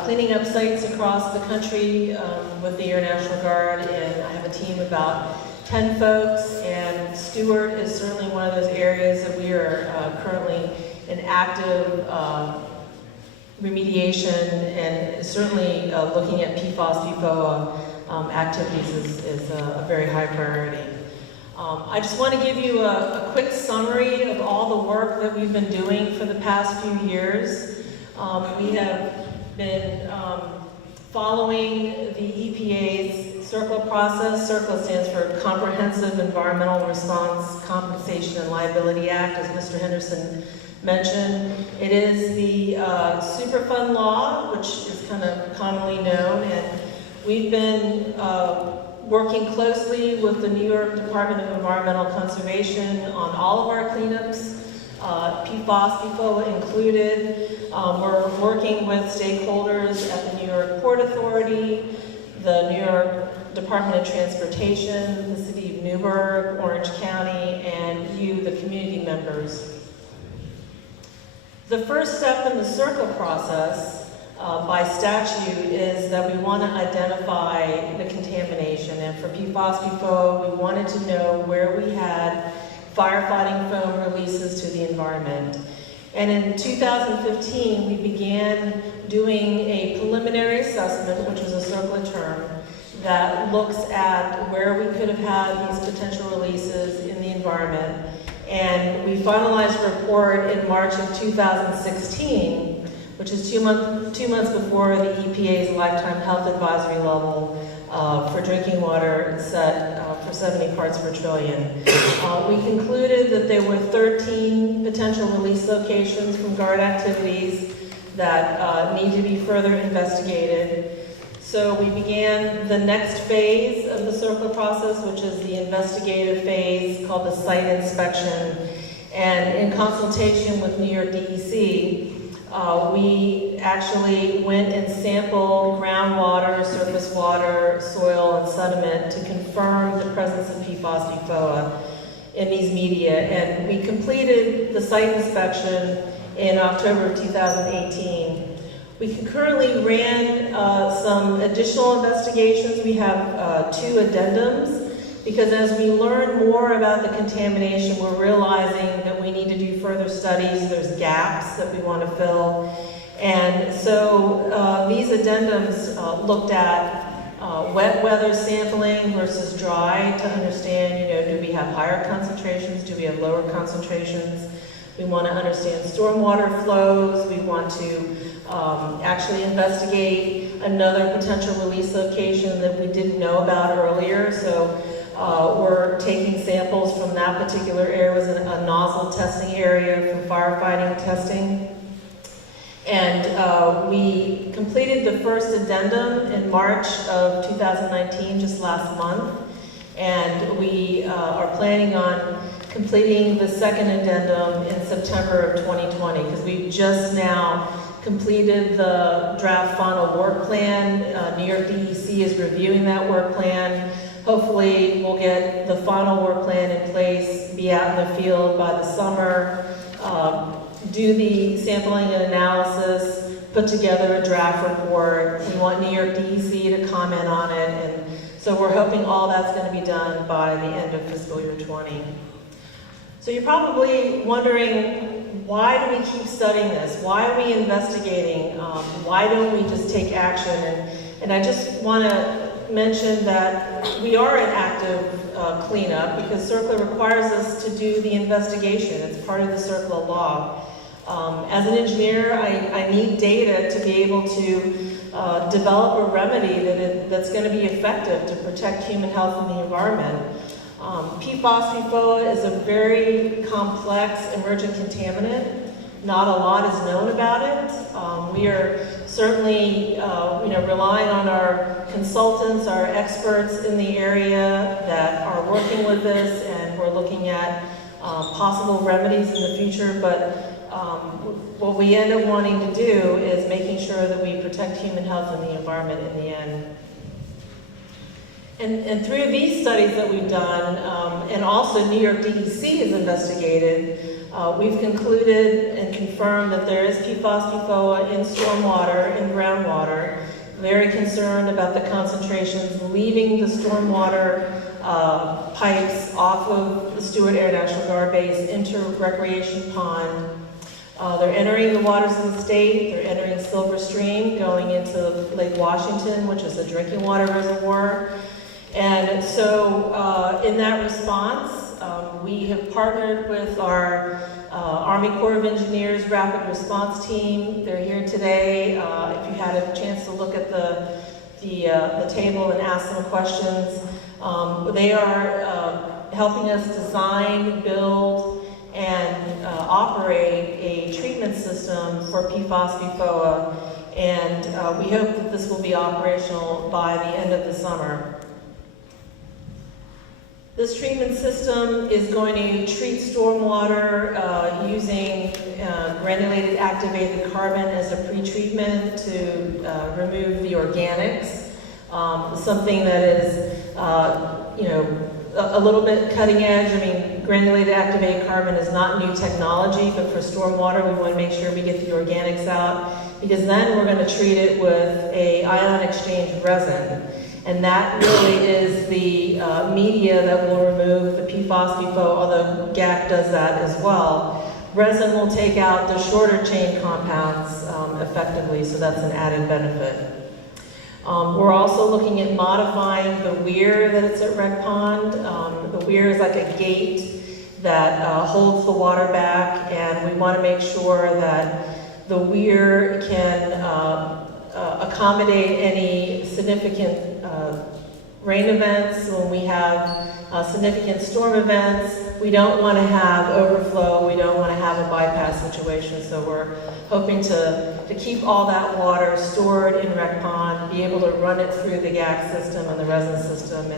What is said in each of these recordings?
cleaning up sites across the country with the Air National Guard, and I have a team of about 10 folks, and Stewart is certainly one of those areas that we are currently in active remediation, and certainly looking at PFAS, PFOA activities is a very high priority. I just want to give you a quick summary of all the work that we've been doing for the past few years. We have been following the EPA's CERCLA process. CERCLA stands for Comprehensive Environmental Response, Compensation, and Liability Act, as Mr. Henderson mentioned. It is the Superfund law, which is kind of commonly known, and we've been working closely with the New York Department of Environmental Conservation on all of our cleanups, PFAS, PFOA included. We're working with stakeholders at the New York Port Authority, the New York Department of Transportation, the City of Newburgh, Orange County, and you, the community members. The first step in the CERCLA process by statute is that we want to identify the contamination, and for PFAS, PFOA, we wanted to know where we had firefighting foam releases to the environment. And in 2015, we began doing a preliminary assessment, which is a CERCLA term, that looks at where we could have had these potential releases in the environment. And we finalized a report in March of 2016, which is two months before the EPA's lifetime health advisory level for drinking water set for 70 parts per trillion. We concluded that there were 13 potential release locations from GARD activities that need to be further investigated. So we began the next phase of the CERCLA process, which is the investigative phase called the site inspection. And in consultation with New York DEC, we actually went and sampled groundwater, surface water, soil, and sediment to confirm the presence of PFAS, PFOA in these media. And we completed the site inspection in October of 2018. We concurrently ran some additional investigations. We have 2 addendums, because as we learn more about the contamination, we're realizing that we need to do further studies. There's gaps that we want to fill. And so these addendums looked at wet weather sampling versus dry to understand, do we have higher concentrations? Do we have lower concentrations? We want to understand stormwater flows. We want to actually investigate another potential release location that we didn't know about earlier. So we're taking samples from that particular area. It was a nozzle testing area for firefighting testing. And we completed the first addendum in March of 2019, just last month. And we are planning on completing the second addendum in September of 2020, because we've just now completed the draft final work plan. New York DEC is reviewing that work plan. Hopefully, we'll get the final work plan in place, be out in the field by the summer, do the sampling and analysis, put together a draft report. We want New York DEC to comment on it, and so we're hoping all that's going to be done by the end of fiscal year 20. So you're probably wondering, why do we keep studying this? Why are we investigating? Why don't we just take action? And I just want to mention that we are in active cleanup, because CERCLA requires us to do the investigation. It's part of the CERCLA law. As an engineer, I need data to be able to develop a remedy that's going to be effective to protect human health and the environment. PFAS, PFOA is a very complex emergent contaminant. Not a lot is known about it. We are certainly relying on our consultants, our experts in the area that are working with this, and we're looking at possible remedies in the future. But what we end up wanting to do is making sure that we protect human health and the environment in the end. And through these studies that we've done, and also New York DEC has investigated, we've concluded and confirmed that there is PFAS, PFOA in stormwater, in groundwater. Very concerned about the concentrations leaving the stormwater pipes off of the Stewart Air National Guard base into Recreation Pond. They're entering the waters of the state. They're entering Silver Stream, going into Lake Washington, which is a drinking water reservoir. And so in that response, we have partnered with our Army Corps of Engineers Rapid Response Team. They're here today. If you had a chance to look at the table and ask them questions, they are helping us design, build, and operate a treatment system for PFAS, PFOA, and we hope that this will be operational by the end of the summer. This treatment system is going to treat stormwater using granulated activated carbon as a pre-treatment to remove the organics. Something that is, a little bit cutting edge. I mean, granulated activated carbon is not new technology, but for stormwater, we want to make sure we get the organics out, because then we're going to treat it with a ion exchange resin. And that really is the media that will remove the PFAS, PFOA, although GAC does that as well. Resin will take out the shorter chain compounds effectively, so that's an added benefit. We're also looking at modifying the weir that it's at Rec Pond. The weir is like a gate that holds the water back, and we want to make sure that the weir can accommodate any significant rain events. When we have significant storm events, we don't want to have overflow, we don't want to have a bypass situation, so we're hoping to keep all that water stored in Rec Pond, be able to run it through the GAC system and the resin system,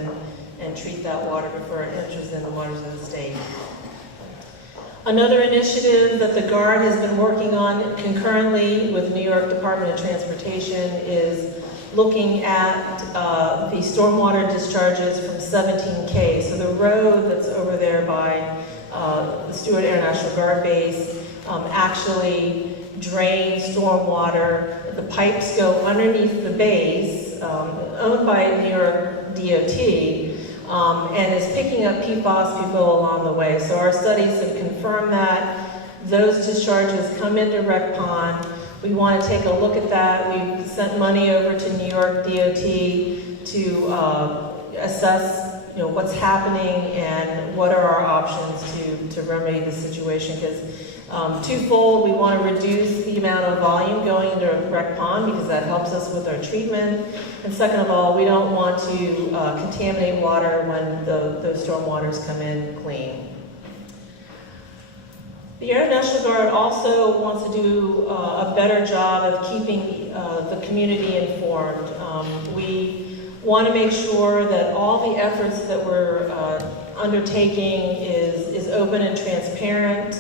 and treat that water before it enters in the waters of the state. Another initiative that the Guard has been working on concurrently with New York Department of Transportation is looking at the stormwater discharges from 17K. So the road that's over there by the Stewart Air National Guard base actually drains stormwater. The pipes go underneath the base, owned by New York DOT, and is picking up PFAS, PFOA along the way. So our studies have confirmed that those discharges come into Rec Pond. We want to take a look at that. We've sent money over to New York DOT to assess, what's happening and what are our options to remedy the situation. Because twofold, we want to reduce the amount of volume going into Rec Pond because that helps us with our treatment. And second of all, we don't want to contaminate water when those storm waters come in clean. The Air National Guard also wants to do a better job of keeping the community informed. We want to make sure that all the efforts that we're undertaking is open and transparent.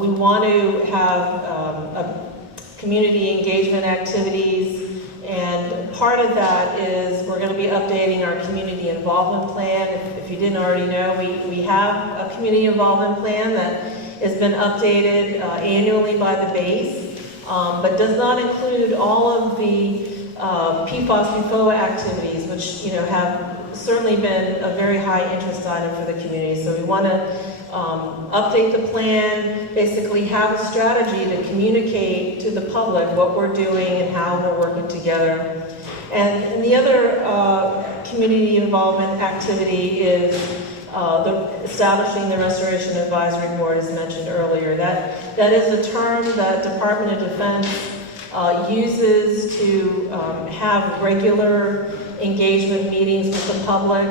We want to have community engagement activities, and part of that is we're going to be updating our community involvement plan. If you didn't already know, we have a community involvement plan that has been updated annually by the base, but does not include all of the PFAS, PFOA activities, which have certainly been a very high interest item for the community. So we want to update the plan, basically have a strategy to communicate to the public what we're doing and how we're working together. And the other community involvement activity is establishing the Restoration Advisory Board, as mentioned earlier. That is a term that Department of Defense uses to have regular engagement meetings with the public.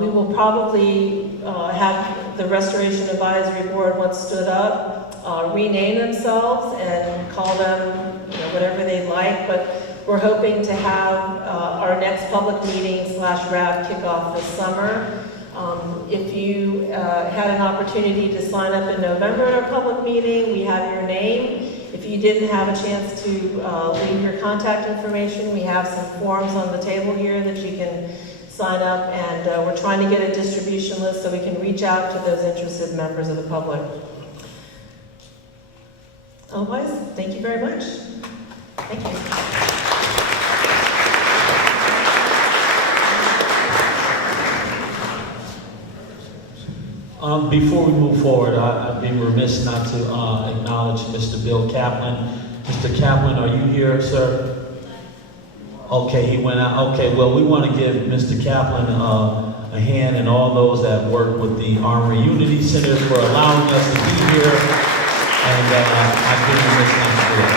We will probably have the Restoration Advisory Board, once stood up, rename themselves and call them whatever they like, but we're hoping to have our next public meeting / RAB kickoff this summer. If you had an opportunity to sign up in November at our public meeting, we have your name. If you didn't have a chance to leave your contact information, we have some forms on the table here that you can sign up, and we're trying to get a distribution list so we can reach out to those interested members of the public. Otherwise, thank you very much. Thank you. Before we move forward, I'd be remiss not to acknowledge Mr. Bill Kaplan. Mr. Kaplan, are you here, sir? Okay, he went out. Okay, well, we want to give Mr. Kaplan a hand and all those that work with the Armory Unity Center for allowing us to be here. And I'd be remiss not to do it.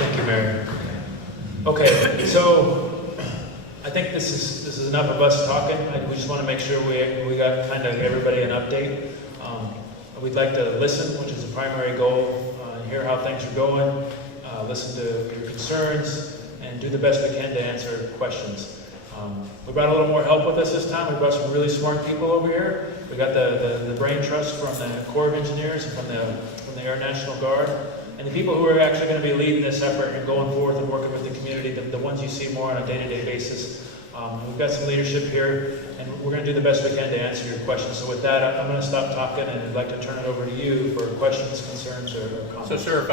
Thank you, Mayor. Okay, so I think this is enough of us talking. We just want to make sure we got kind of everybody an update. We'd like to listen, which is the primary goal, hear how things are going, listen to your concerns, and do the best we can to answer questions. We brought a little more help with us this time. We brought some really smart people over here. We got the brain trust from the Corps of Engineers and from the Air National Guard. And the people who are actually going to be leading this effort and going forth and working with the community, the ones you see more on a day-to-day basis. We've got some leadership here, and we're going to do the best we can to answer your questions. So with that, I'm going to stop talking, and I'd like to turn it over to you for questions, concerns, or comments. So, sir,